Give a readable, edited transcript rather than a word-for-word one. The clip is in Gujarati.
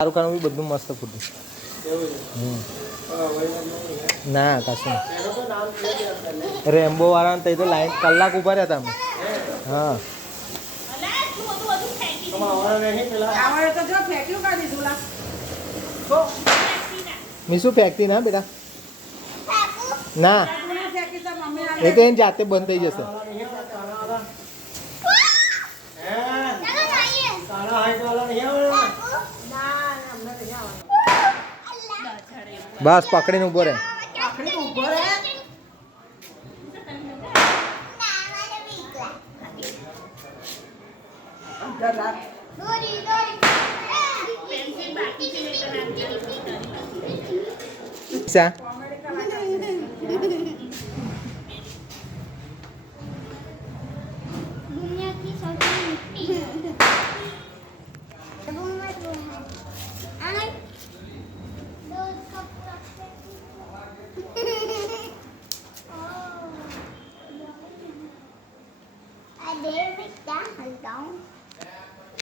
સારું ખાનું બી બધું મસ્ત ફૂટું. ના કશું રેમ્બો વાળા તો લાઈન કલાક ઉભા રહ્યા હતા અમે. હા મીશું ફેંકતી ના બેટા ના એ તો એની જાતે બંધ થઈ જશે. બસ પકડીને ઉભો રહે.